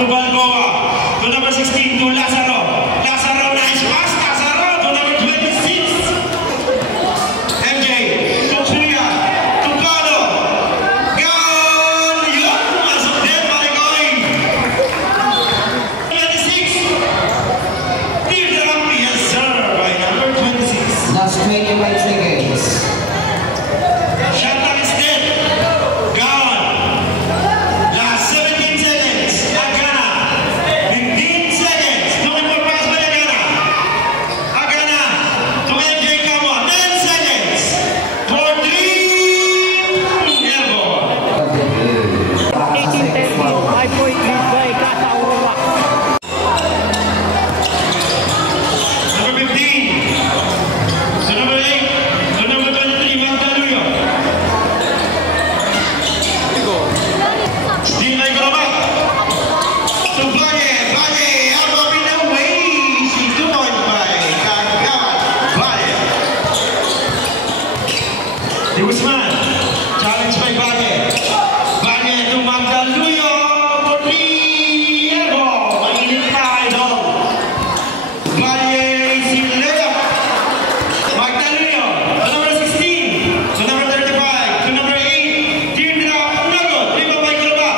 to Balboa. To number 16, to Lazaro. Lazaro, nice pass. Lazaro, to number 26. MJ, to Kuya, to Carlo. Gone! Yun! Masok din, Maricoy. 26. Teardrop, yes sir, by number 26. Last 25 seconds. Shot clock is dead. Gone. Last 17 seconds. Agana. 15 seconds. Looking for pass by Agana. Agana to MJ Kamo. 10 seconds. 4, 3. Elbow. 18-10, 5-point lead by Casa Aurora. Number 15. To number 8. To number 23. Magdaluyo. Steal by Grobat. To Valle. Valle. Out of in the way. Si 2 point by Kagawad. Valle. Di Guzman. Challenge by Valle. Valle to Magdaluyo. For 3. Elbow. Mainit na idol. Valle si Lea. Magdaluyo. To number 16. To number 35. To number 8. Teardrop. Nagod. Lima by Grobat.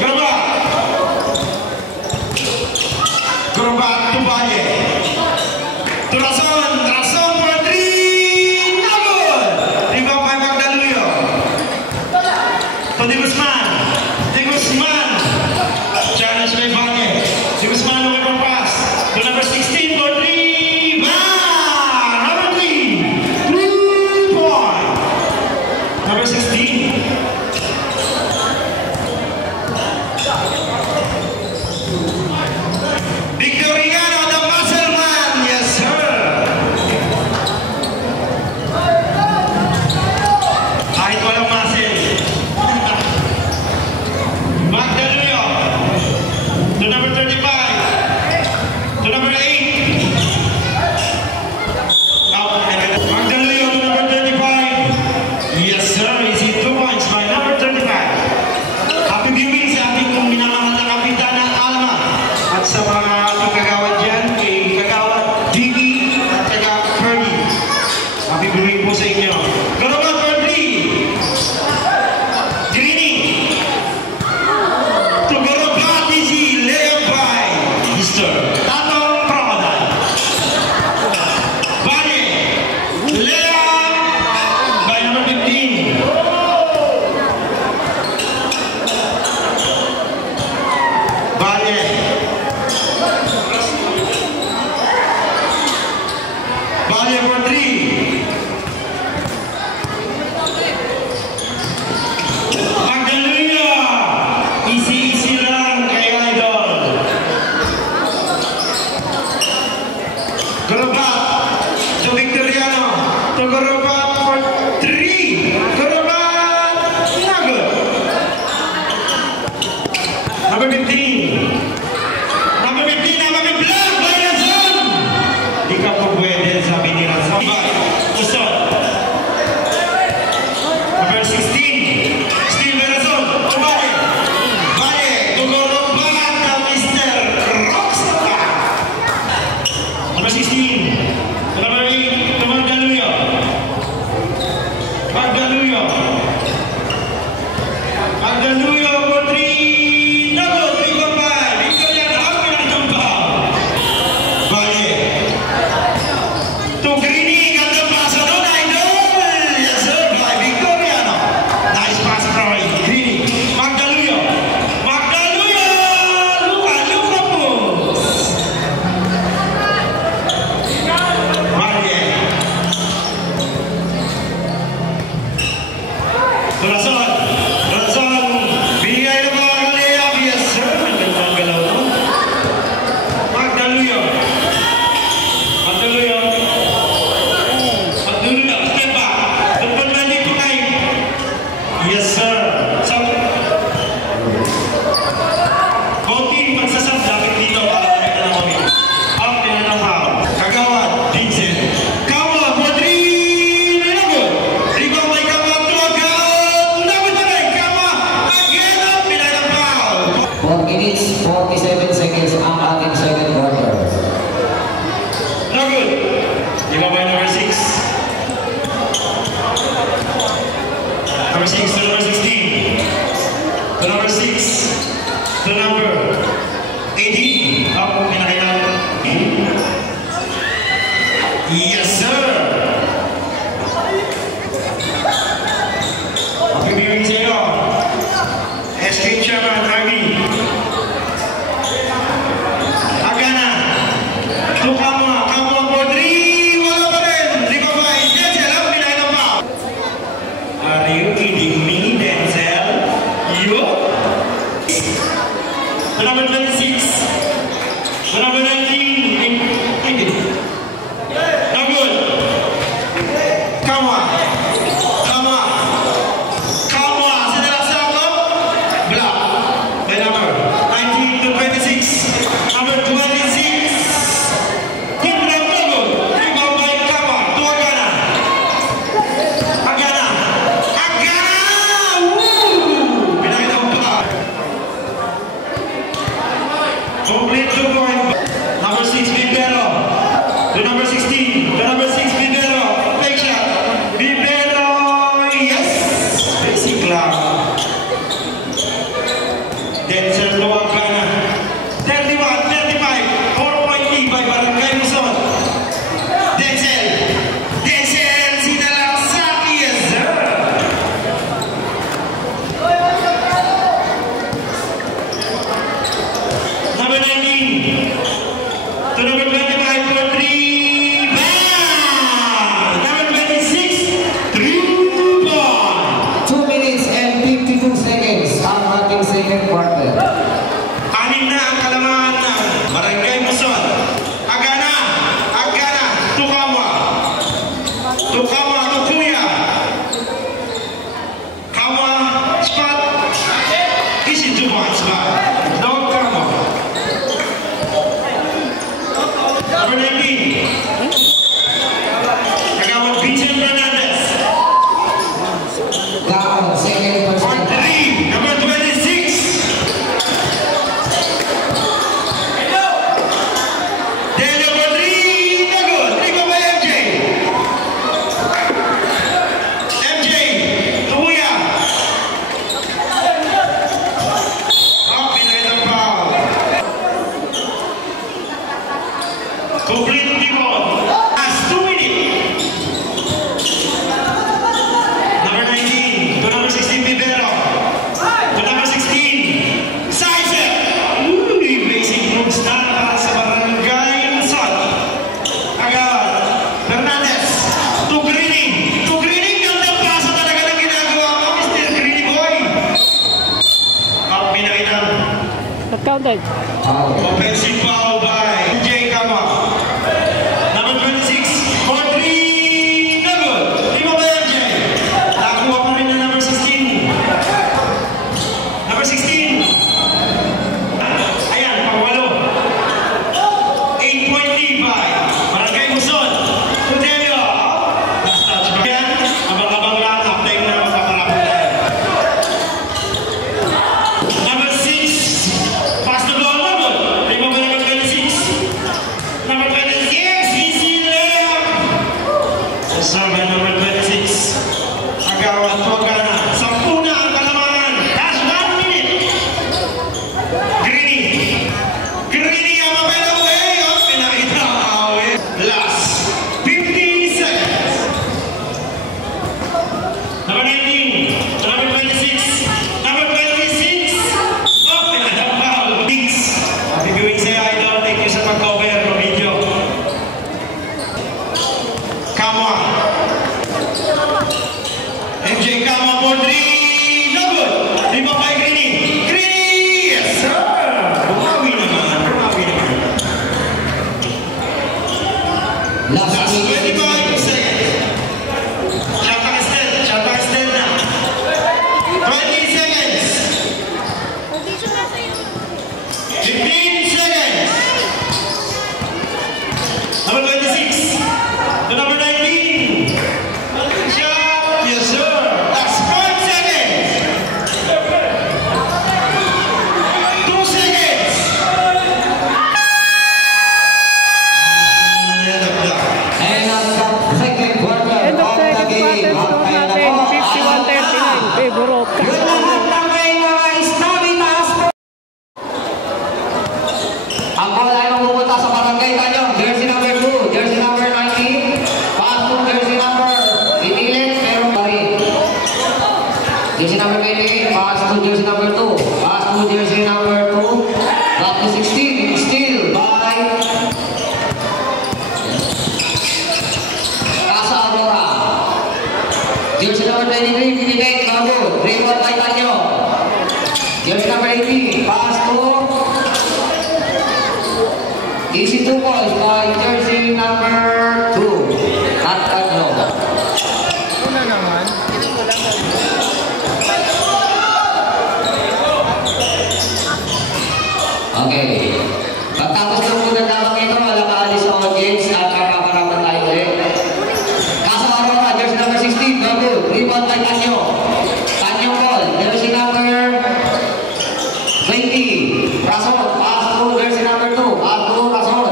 Grobat. Grobat to Valle. To Razon. Razon for 3. Nagod. Lima by Magdaluyo. To Di Guzman. Di Guzman. Challenge by Valle. Di Guzman looking for pass. To number 16 for 3. Number 3. 3 point. Number 16. Victoriano, the muscle man. Yes, sir. Kahit walang muscle. Magdaluyo. To number 35. To number 8. Magdaluyo to number 35. Yes, sir. Easy 2 points by number 35. Happy viewing sa ating minamahal na kapitana Alma. At sa mga ating kagawad dyan, kay Kagawad Digi at taga Ferdy. Happy viewing po sa inyo. Gorobat for 3. Greeny. To Gorobat is Lea by Mr. Tatong Crocodile. Valle. Lea by number 15. Valle. Valle for 3. Magdaluyo. Easy lang kay Idol. Grobat to Victoriano. To Grobat for 3. Grobat. Nagod. Number 15. Number 15. Number 15. Block by Razon. Di ka po pwede sabi ni Razon. Usod. Number 16. Still by Razon. To Valle. Valle. To Grobat ka Mr. Rockstar. Number 16. To number 8. To Magdaluyo. Magdaluyo. Magdaluyo for 3. Nagod. 3 for 5. to number 18. Up, pinakailan. Yes, sir. Happy viewing sa iyo. Escape Chairman, Army. Agana. Tukama, Kamo, Podri. Wala pa rin. Ribabay. Denzel, ang pinakailan pa. Are you kidding me, Denzel? You? The number 26. The number 19. No good. Come on. Come on. Come on. Setelah satu. Block. The number 19 to 26. Number 26. Tim Ram Tunggu. Rebound by Kama. To Agana. Agana. Agana. Woo. Pinakit ang block. Complete 2 point. Number 6, Bibero. The number 16. The number 6, Bibero. Fake shot. Bibero. Yes. Basic lang. Denzel Luagana. 31, 35. 4-point lead by Barangay Luzon. Denzel. Denzel. Sinalasaki. Yes, sir. Number 19 to number 25 for 3. Bang! Number 26, 3 ball. 2 minutes and 52 seconds ang ating second quarter. Anim na ang kalamangan ng Barangay Luzon. Agana, Agana, Tukama. Tukama, Tukuya. Kama, spot. Easy 2 points back. No Kama. Number 19. Kagawad Vincent Fernandez. Down, second For quarter. 3. Number 26. Daniel for 3. No good. 3 by MJ. MJ. Tuya. Oh, pinakitang foul. Complete rebound. Last 2 minutes. Number 19 to number 16, Bibero. To number 16, Saizet. Uy, basic moves na para sa Barangay Luzon. Agad. Fernandez. To Greening. To Greening. Ganda pasa talaga ng ginagawa mo, Mr. Greeny Boy. Up, pinakitang. Not-counted. Foul. Offensive foul by J. Kama. Number 26, for 3, no good. 3 by MJ. Nakuha pa rin na number 16. Number 16. Ayan, pang-walo. 8-point lead by Barangay Luzon. Tudelio. Last touch ba yan? Abang-abang lang. Half-time na magpaparapin tayo. Number 6, pass the ball, no good. 3 by number 26. jersey number 2. Back to 16. Steal by Casa Aurora. Jersey number 23, Pinibek, no good. Rebound by Tanyo. Jersey number 18, pass to easy 2 balls by jersey number 2. Not Tanyo. Una naman. Okay. Pagtapos ng unang damang ito, walang aalis sa audience at kakaparapan tayo ulit. Casa Aurora, jersey number 16, no good. Rebound by Tanyo. Tanyo ball, jersey number 20. Rason, pass to jersey number 2. Pass to Rason.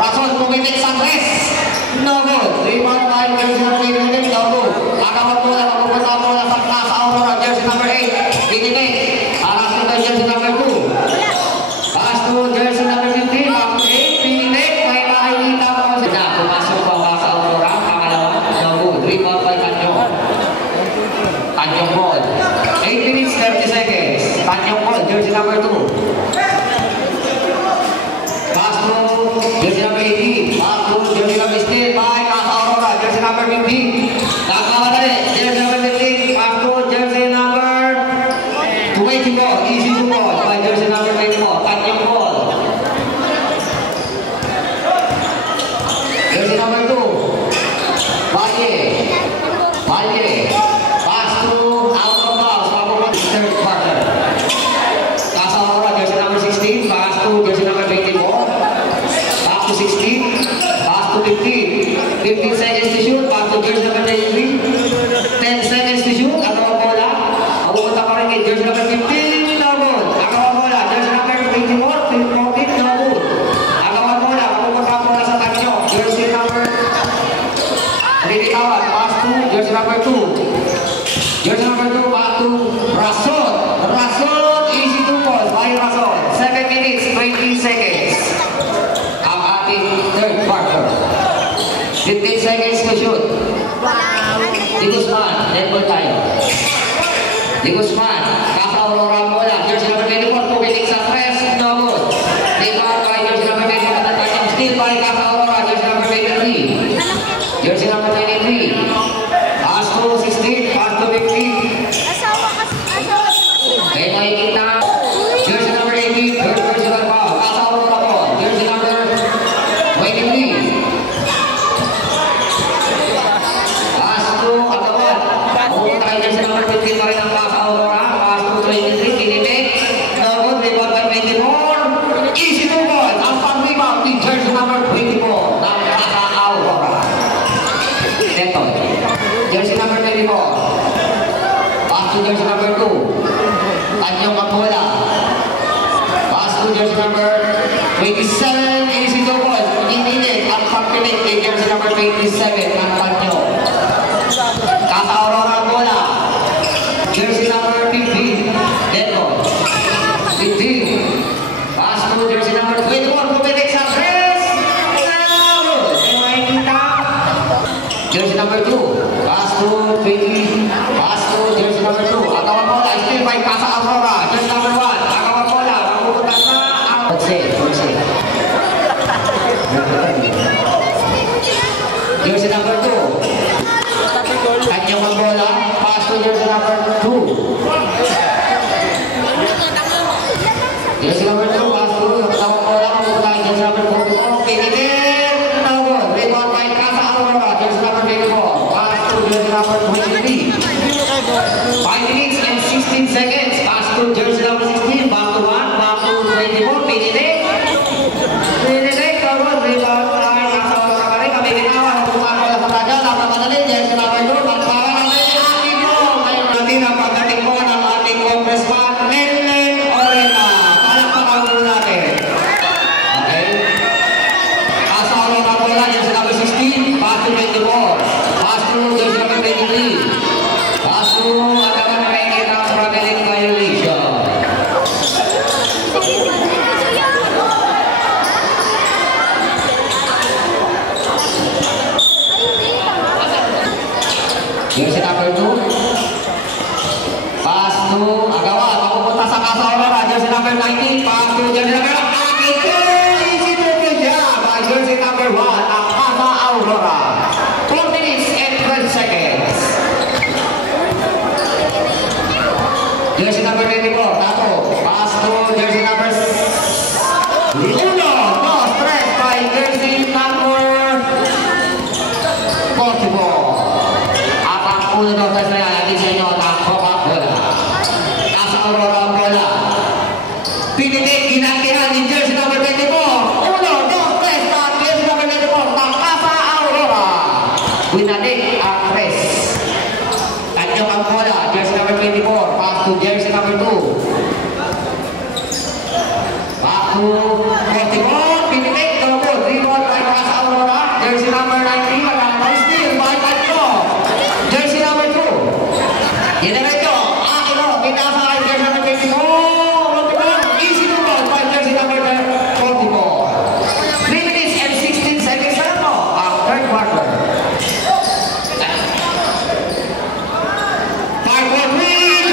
Rason, pumitik sa tres. No good. Rebound by jersey number 20. No good. Agawat mo na, mapupunta mo na sa Casa Aurora, jersey number 8. Pinitik. Paras to jersey number 2. Pass to jersey number 15, back to 8, Pinitik, may nakikita ko siya. Pumasok pa Casa Aurora, pangalawa, no good. Rebound by Tanyo. Tanyo ball. 8 minutes, 30 seconds. Tanyo ball, jersey number 2. Pass to jersey number 18, back to jersey number 16 by Casa Aurora, jersey number 15. Nakamadali, jersey number 15, pass to jersey number 24, easy to ball by jersey number 24, Tanyo ball. Jersey number 2, Valle, pass to out of bounds, papunta sa third quarter. Casa Aurora, jersey number 16, pass to jersey number 24, back to 16, pass to 15, 15 seconds to shoot, back to jersey number 23, 10 seconds to shoot, agaw bola, mapupunta pa rin kay jersey number 15, no good. Agaw bola, jersey number 24, 14, no good. Agaw bola, mapupunta bola sa Tanyo, jersey number Rinitawat, pass to jersey number 2. Jersey number 2, pass to Rason. Rason, easy 2 balls by Rason. 7 minutes, 20 seconds. Ang ating third quarter. 15 seconds to shoot. Di Guzman, netball tayo. Di Guzman, Casa Aurora bola. Jersey number 24, pumitik sa press, no good. Rebound by jersey number 24, Tanyo. Steal by Casa Aurora, jersey number 23. Jersey number 23. Pass to 16, pass to 15. Kaya nakikita. Jersey number 18, third personal foul. Casa Aurora ball. Jersey number 23. Pass to Agawan. Pumunta kay jersey number 15 pa rin ang Casa Aurora. Pass to 23, Pinibek. No good, rebound by 24. Easy to ball. Ang pang-rebound ni jersey number 24 ng Casa Aurora. Neto. Jersey number 24. Pass to jersey number 2. Tanyo Magbola. Pass to jersey number 27. Easy to ball. Pinilit at pagpilit kay jersey number 27 ng Tanyo. Casa Aurora bola. Jersey number 15. Neto. 15. Pass to jersey number 24. Pumilit sa press. Jersey number 2, pass to 20, pass to jersey number 2. Agawan bola, still by Casa Aurora. Jersey number 1, agawan bola, mapupunta na ang jersey number 2. Tanyo Magbola, pass to jersey number 2. Jersey number 2, pass to agawan bola, mapupunta ang jersey number 4. Pinitin, no good. Rebound by Casa Aurora, jersey number 24. Pass to jersey number 23. 5 minutes and 16 seconds. Pass to jersey number 16. Back to 1. Back to 24. Pinitin. Pinitin. Karoon. Rebound by Casa Aurora pa rin. Kami ginawa. Kumano lang sa taga. Napamadali. Jersey number 2. Magpara na rin ang ating mo. Ngayon natin ang pagdating po ng ating congressman, Lenlen Orena. Palakpakan muna. number 19, pass to jersey number 82. Easy to good job by jersey number 1, Akasa Aurora. 4 minutes and 12 seconds. Jersey number 24, Tato. Pass to jersey number 1. No stress by jersey number 44. At ang uno ng test na yan, hindi sa inyo ng Coca-Cola. Nasa Aurora ang bola. Pinitik, ginantihan ni jersey number 24. Uno, dos, tres, at jersey number 24, Takasa Aurora. Winadik ang tres. Tanyong ang bola, jersey number 24, pass to jersey number 2. Pass to 44, pinitik, double, rebound by Takasa Aurora. Jersey number 19, magandang steal by Tanyo. Jersey number 2. Dinerecho, Aquino, pinasa kay jersey number 24. Easy to go by jersey number 44. 3 minutes and 16 seconds na ito ang third quarter. 5-4-3,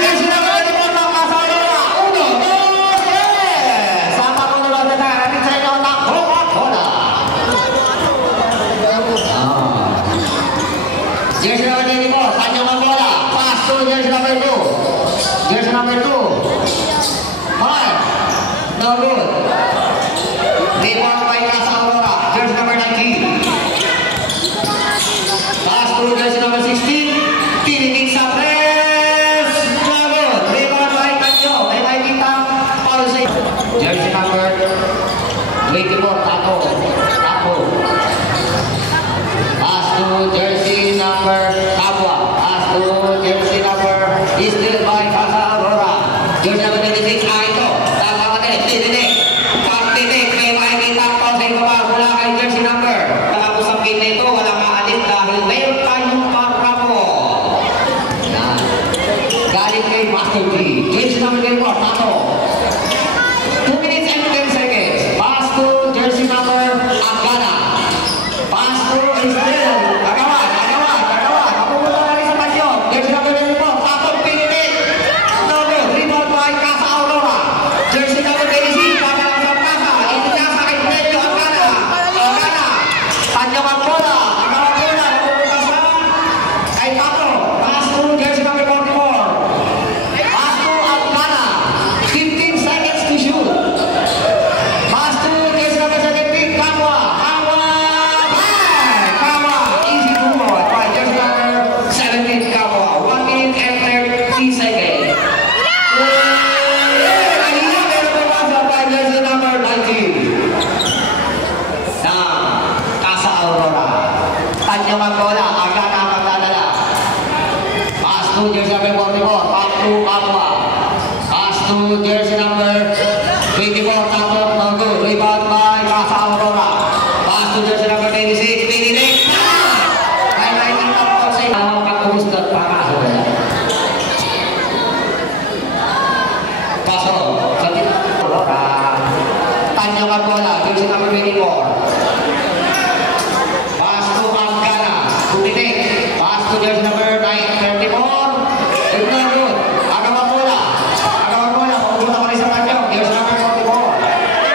jersey number 24, Takasa Aurora. 1, 2, 3. Sa patunulad na natin sa inyo ng Coca-Cola. Jersey number 24, Tanyong ang bola. Pass to jersey number 2. Jersey number 2. Mark. No good. Rebound by Takasa Aurora. Jersey number 19. Pass to jersey number 16. Tinitig sa press. No good. Rebound by Tanyong. May makikita. Foul save. Jersey number 24, Tato. Tato. Pass to jersey number Tapua. Pass to jersey number still by Takasa Aurora. Jersey number 26, Aito. Tatawatin. Tinitik. Pagtitik. May makikita po sa ibaba mula kay jersey number. Tapos ang game na ito, walang maalit dahil mayroon tayong pagkapo. Yan. Galing kay Master G. Jersey number 24, Tato. 2 minutes and 10 seconds. Pass to jersey number Agana. Pass to Israel. Agawad. Napupunta na rin sa pasyon. Jersey number 24. Tapos pinitik. No good. Rebound by Takasa Aurora. Jersey number 26. Pagalang sa Kasa. Itinasa kay Pedro Agana. Tanyong ang bola. Agawad bola. Napupunta sa kay Tato. Pass to jersey number 44. Pass to Agana. 15 seconds to shoot. Pass to jersey number 17. Kamwa. Easy to go by jersey number 17. Kamwa. 1 minute and 30 seconds. Kanina meron po pasa by jersey number 19. Na Takasa Aurora. Tanyong ang bola. Agana ang magdadala. Pass to jersey number 44. Pass to Kamwa. Pass to jersey number 24. Tapos no good. Rebound by Takasa Aurora. Pass to jersey number 26. Pinitik. May nakikita po sa iyo ang pag-umustot para sa bola. Paso. Sa Aurora. Tanyong ang bola. Jersey number 24. Pass to Agana. Pinitik. Pass to jersey number 34. It's not good. Agawang bola. Pupunta ko rin sa Tanyong. Jersey number 44.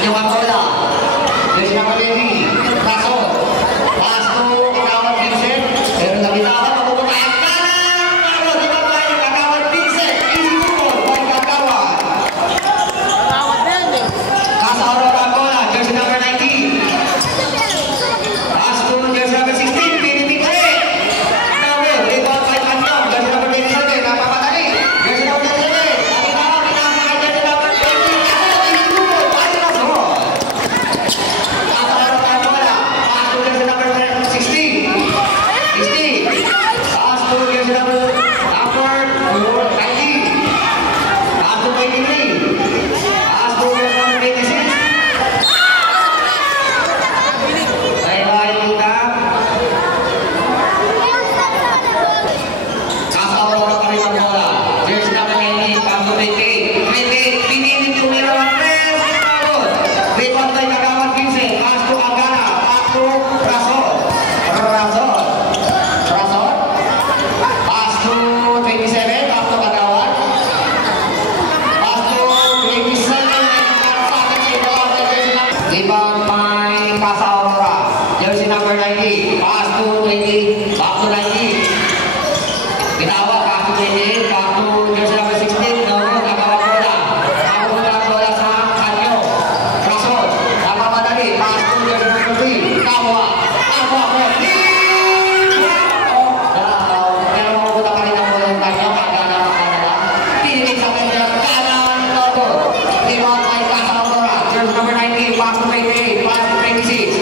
Kanyang ang bola. Jersey number 20. Rason. Pass to Kagawad Vincent. Pero nabitawan, mapupunta ang kanan. Pero di ba ba yung Kagawad Vincent? Easy football by Kagawad. Nasa Aurora ang bola. Jersey number 19. Pass to jersey number 16. Pinitik ulit. Double. Rebound by Kanyang. Jersey number 27. Napapadali. Jersey number 27. Nabitawan, pinapakay jersey number 20. Easy football by Rason. Nasa Aurora ang bola. Pass to jersey number 16. 16. Pass to jersey number 19. Pass to 23. Pass to jersey number 26. Bye-bye, Luka. Nasa Aurora pa rin ang bola. Jersey number 19. Pass to 28. 28. Pinilit yung Mira Lopez. Rebound by Kagawad Vincent. Pass to Agana. Pass to Rason. Rason. Rason. Pass to 27. Pass to Kagawad. Pass to 27. Rebound by Casa Aurora. Jersey number 90. Pass to 20. Pass to 90. Binawa. Pass to 28. Pass to jersey number 16. No, Kagawad bola. Napupunta ang bola sa Kanyo. Rason. Napapadali. Pass to jersey number 3. Kapwa. Kapwa mo. Pero mapupunta pa rin ang bola ng Kanyo. Kagana ng Kanada. Pinitig sa kanya. Kanan. Lobo. Rebound by Casa Aurora. Jersey number 19. Pass to 28. Pass to 26.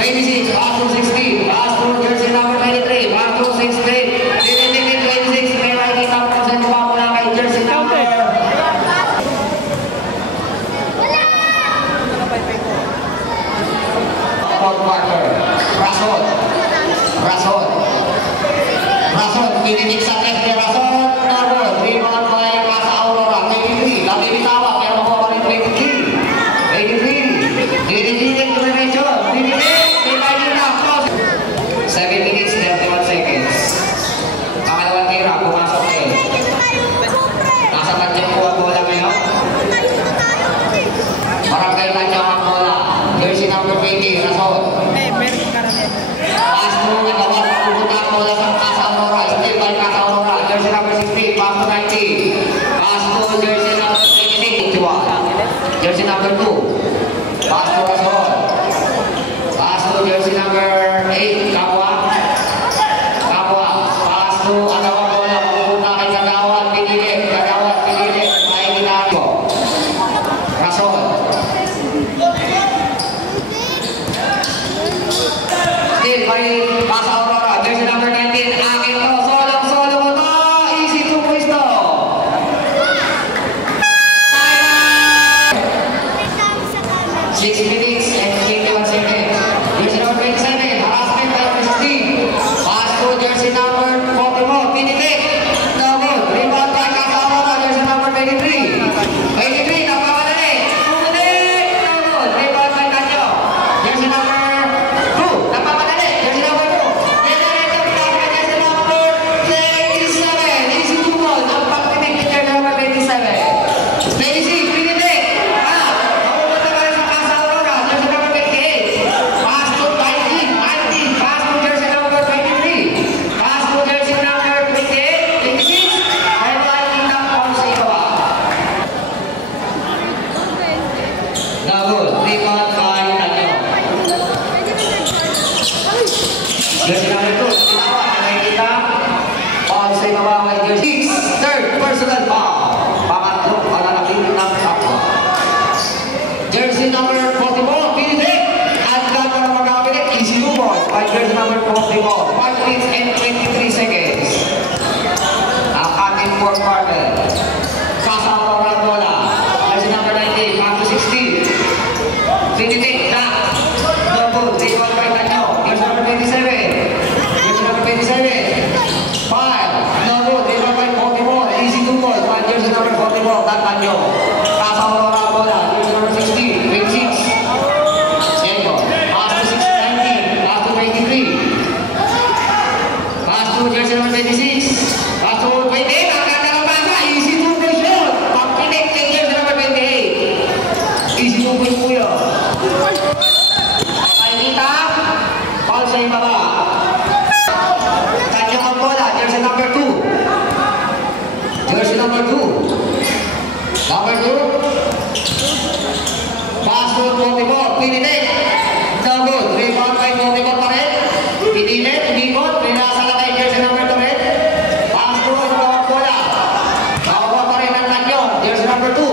26. Pass to 16. Pass to jersey number 23. Pass to 16. 26. May makikita mo kung saan ba mula kay jersey number. About Parker. Rason. Rason. Rason. Pinitig sa test ni Rason. Double. Rebound by Casa Aurora. 23. Nabibitawan. Pero makuha pa rin 23. 23. Dinidinig to the region. Dinidig. Dinidig na. 7 minutes, 31 seconds. Pangalawang tira. Pumasok eh. Nasa Kanyang po ang bola ngayon. Barangay Kanyang ang bola. Jersey number 20. Rason. Pass to Agawad. Pupunta ang bola sa Casa Aurora. Still by Casa Aurora. Jersey number 16. Pass to 19. Pass to jersey number 26. 21. Jersey number 2. Pass to Rason. Pass to jersey number 8. Kapwa. Kapwa. Pass to Agawad bola. Pupunta kay Kagawad. Pinilit. Kagawad. Pinilit. Ay ginagawa. Rason. Still by Casa Aurora. Jersey number 19. Akin to. Solo mo to. Easy to pwesto. Time out. 6 minutes and 21 seconds. Jersey number 27. Harassment by 16. Pass to jersey number 44. Pinilit. Double. Rebound by Casa Aurora. Jersey number 23. 23. Napapadali. Pumulit. Double. Rebound by Kanyo. Jersey number 2. Napapadali. Jersey number 2. Jersey number 27. Easy to ball. Ang pagpitik ni jersey number 27. 26. Pinilit. Mapupunta pa rin sa Casa Aurora. Jersey number 28. Pass to 19. 19. Pass to jersey number 23. Pass to jersey number 28. 26. Ay makikita ko sa ikaw. Double. Rebound by Kanyo. Jersey number 2. Tinawa. Nakikita. Paul sa ikaw kay jersey 6. Third personal foul. Pangatlo. Palalaking ng kapwa. Jersey number 44. Pinitik. At gano'n na mag-apilit. Easy to ball by jersey number 44. 5 minutes and 23 seconds. Ang ating fourth quarter. Casa Aurora bola. Jersey number 19. Pass to 16. Pinitik. Pass to 24, pinitik. No good. Rebound by 24 pa rin. Pinitik, umikot. Pinasa na kay jersey number 2 rin. Pass to bola. Nakakuha pa rin ang Tanyong. Jersey number 2.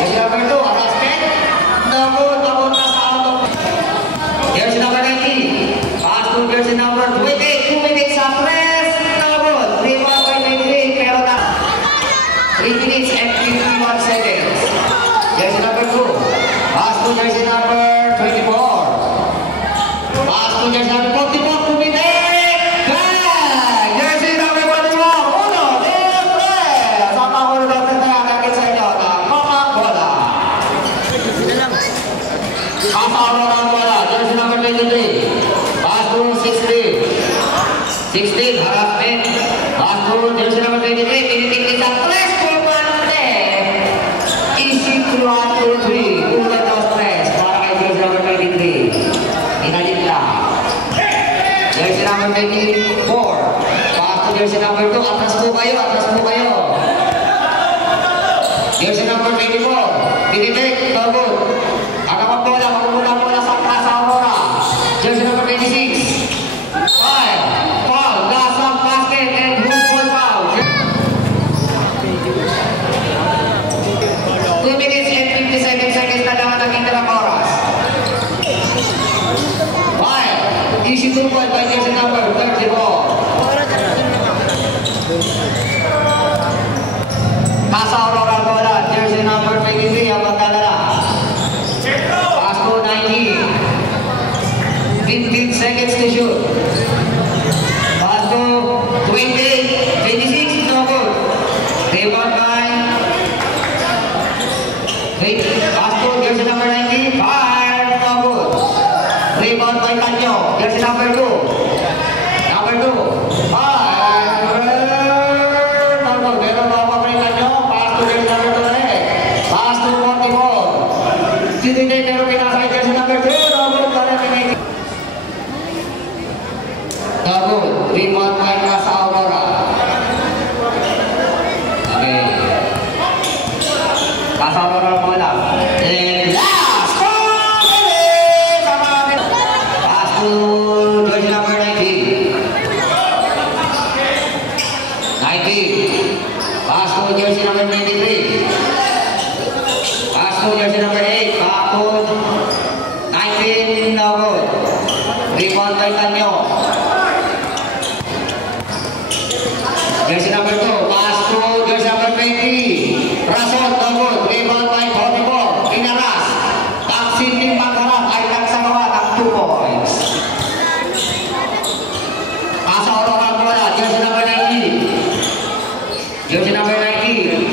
Jersey number 2, atas 10. No good. Nakakuha na sa out of. Jersey number 19. Pass to jersey number 20. 2 minutes sa press. No good. Rebound by 28. Pero na 3 minutes and 51 seconds. Jersey number 2. Pass to jersey number 24. Pass to jersey number 44. Pumitik! Bang! Jersey number 44. 1, 2, 3. Sa pangulo natin na kakit sa inyo ng mga bola. Kasama ng bola. Jersey number 23. Pass to 16. 16. Harassment. Pass to jersey number 23. Pinitik isa. Press for 1 Easy 1, 2, 3. Ulan ng stress para kay jersey number 23. Inalit lang. Jersey number 24. Pass to jersey number 2. Atras po kayo, atras po kayo. Jersey number 24. Pinitik, no good. Kakapag bola, makukulang bola sa Plaza Aurora. Jersey number 26. 5. Foul. Last of basket and loose ball foul. 2 minutes and 57 seconds na lang ang naging oras. 5. Easy 2 point by jersey number 34. Plaza Aurora bola, jersey number 23 ang magdadala. Pass to 19. 15 seconds to shoot. Pass to 20. 26, no good. Rebound by pass to jersey number 90, 5, no good. Rebound by Tanyo, jersey number 2. Number 2, 5, no good. Pero bawa pa rin Tanyo, pass to jersey number 2 rin. Pass to 44. Titindi, pero pinasa kay jersey number 2, no good. No good. Rebound by Plaza Aurora. Okay. Plaza Aurora bola. And last pass to jersey number 19. 19. Pass to jersey number 23. Pass to jersey number 8. Back to 19. No good. Rebound by Tanyo. Jersey number 2. Pass to jersey number 20. Rason, no good. Rebound by 44. Pinaras. Taksin ng pagharap ay nagsagawa ng 2 points. Plaza Aurora bola, jersey number 19. Jersey number 19.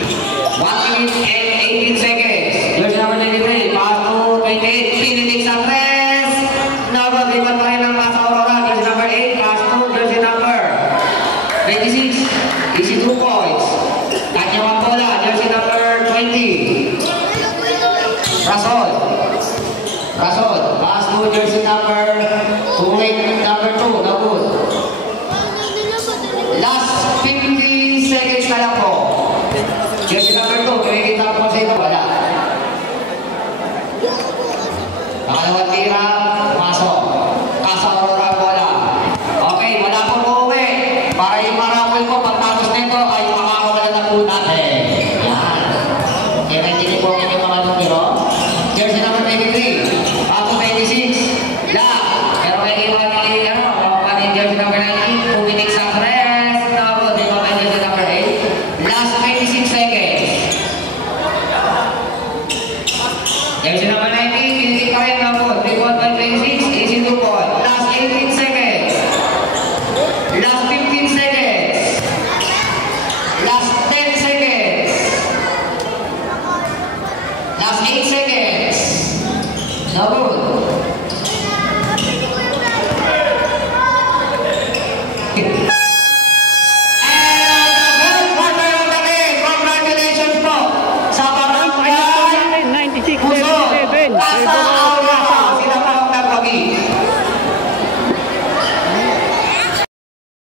1 minute and 18 seconds. Jersey number 93. Pass to 28. Pinitik sa press. No good. Rebound pa rin ng Plaza Aurora. Jersey number 8. Pass to jersey number 26. Easy 2 points. Kanya ang bola, jersey number 20. Rason. Rason. Pass to jersey number 2. Number 2. No good. Last 50 seconds na lang po. Jersey number 2. Kumikita po sa ito. Wala. Nakalawang tira. Pasok. Plaza Aurora bola. Okay, wala po uuwi. Para yung marapol ko, pagtapos nito ay makakawala na po natin. Yan. Kaya naintindihan po kami mga numero. Jersey number 23. Ako 26. Lang. Pero may iwan ng jersey number 19. Pumitik sa press. Tapos di ba may jersey number 8. Last 26 seconds. Jersey number 19. Pinitik pa rin na po. 3 by 26. Easy 2 point. Last 18 seconds. Last 15 seconds. Last 10 seconds. Last 8 seconds. No good.